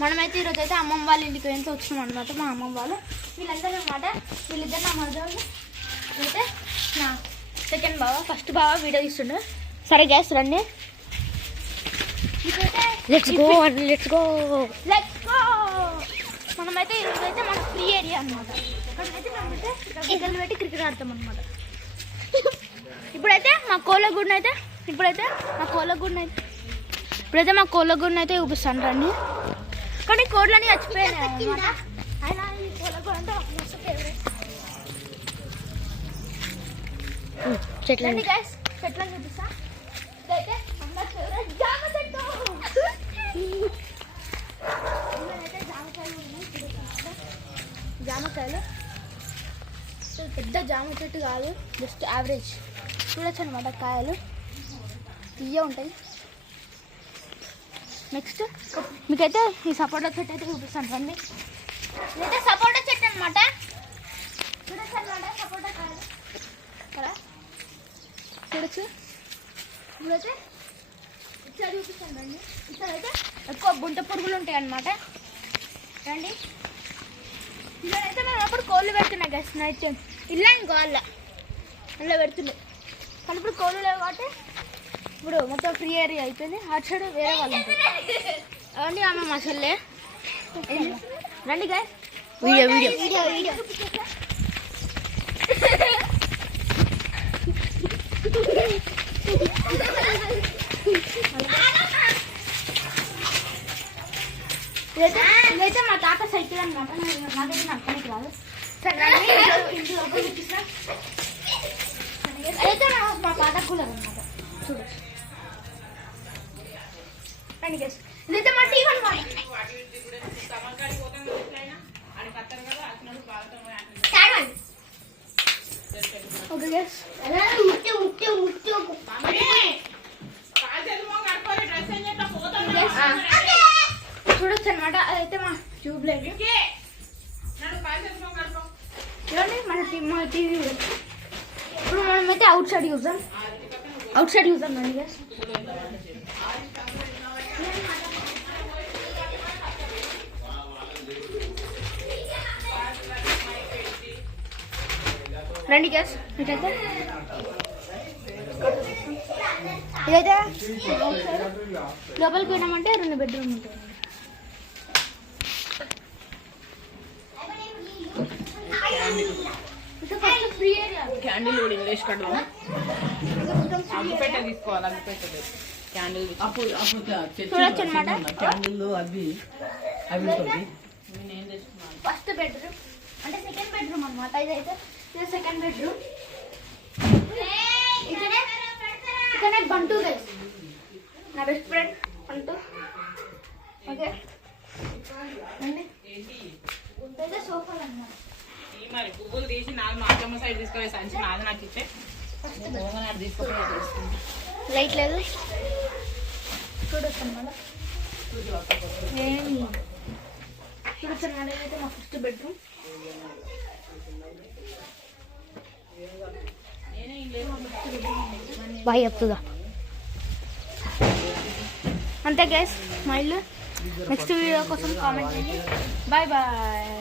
మనమైతే ఈరోజు అయితే అమ్మమ్మ వాళ్ళ ఇంటికి వెళ్తే వచ్చినాం అనమాట. మా అమ్మమ్మ వాళ్ళు వీళ్ళందరూ అనమాట. వీళ్ళిద్దరు నా మరదలు అయితే నా సెకండ్ బావ. ఫస్ట్ బావ వీడియో తీస్తుండే. సరే గ్యాస్ రండి, లెట్స్ గో. మనమైతే ఈరోజు అయితే మన ఫ్రీ ఏరియా అనమాట. ఇక్కడైతే మేమైతే ఇక్కడ పెట్టి క్రికెట్ ఆడతాం అనమాట. ఇప్పుడైతే మా కోళ్ళగూడని అయితే చూపిస్తాను రండి. కానీ కోళ్ళని చచ్చిపోయాయి అయినా ఈ కోళ్ళగూడ అంటే ఒక మస్తు ఫేవరెట్. చెట్లండి గైస్, చెట్లని చూపిస్తా. ఇదైతే అందరి ఫేవరెట్ జామ చెట్టు. జామకాయలు పెద్ద జామ చెట్టు కాదు, జస్ట్ యావరేజ్. చూడొచ్చు అనమాట, కాయలు తీయ ఉంటాయి. నెక్స్ట్ మీకైతే ఈ సపోటా చెట్టు అయితే చూపిస్తాను రండి. ఇదైతే సపోటా చెట్టు అనమాట. చూడొచ్చు అనమాట సపోటా కాయలు కదా, చూడొచ్చు. ఇప్పుడైతే ఇక్కడ చూపిస్తాను రండి. ఇక్కడైతే ఎక్కువ గుంట పురుగులు ఉంటాయి అన్నమాట. రండి, ఇక్కడైతే మేము అప్పుడు కోళ్ళు పెడుతున్నాయి గస్. నైట్ ఇలా ఇంకో అలా పెడుతున్నాయి. కానీ ఇప్పుడు కోళ్ళు లేవు కాబట్టి ఇప్పుడు మొత్తం ఫ్రీ ఏరియా అయిపోయింది. అటు సైడ్ వేరే వాళ్ళు ఉంటారు. అవండి ఆమె మసల్లే. రండి guys, video video video video ఇదైతే మా తాత సైకిల్ అనమాట. నాకైతే నడపడానికి రాదు. సరే ఇంట్లో చూపిస్తా. అయితే మా తాత కూలర్ అనమాట. చూడచ్చు రండి గైస్. ఇదైతే మా టీవీ అనమాట. ఓకే గైస్, చూడొచ్చు అనమాట. అదైతే మా ట్యూబ్ లైట్. చూడండి మన టీవీ. ఇప్పుడు మనమైతే అవుట్ సైడ్ చూద్దాం రండి గైస్. రండి గైస్, ఇదైతే లోపలికి పోయినామంటే 2 బెడ్రూమ్ ఉంటాయి. క్యాండిల్ కూడా ఇంగ్లీష్ కట్టడం అగ్గిపెట్ట తీసుకోవాలి. అగ్గిపెట్ట క్యాండిల్ చూడొచ్చు అనమాట. క్యాండిల్ అవి ఫస్ట్ బెడ్రూమ్ అంటే సెకండ్ బెడ్రూమ్ అనమాట. ఇదైతే సెకండ్ బెడ్రూమ్. ఇక్కడే బంటూ గైస్, నా బెస్ట్ ఫ్రెండ్ బంటూ. ఓకే అండి, ఇదైతే సోఫాలు అన్నమాట. మరి పువ్వులు తీసి నాది మా అమ్మమ్మ సైడ్ తీసుకునే సంచి నాది నాకు ఇచ్చే తీసుకుని లైట్ లేదు. చూడొచ్చు అనమాట. చూడొచ్చు అనమాట. ఇదైతే మా ఫస్ట్ బెడ్రూమ్. బాయ్ చెప్తుందా అంతే గైస్ మా ఇల్లు. నెక్స్ట్ వీడియో కోసం కామెంట్ చేయండి. Bye bye.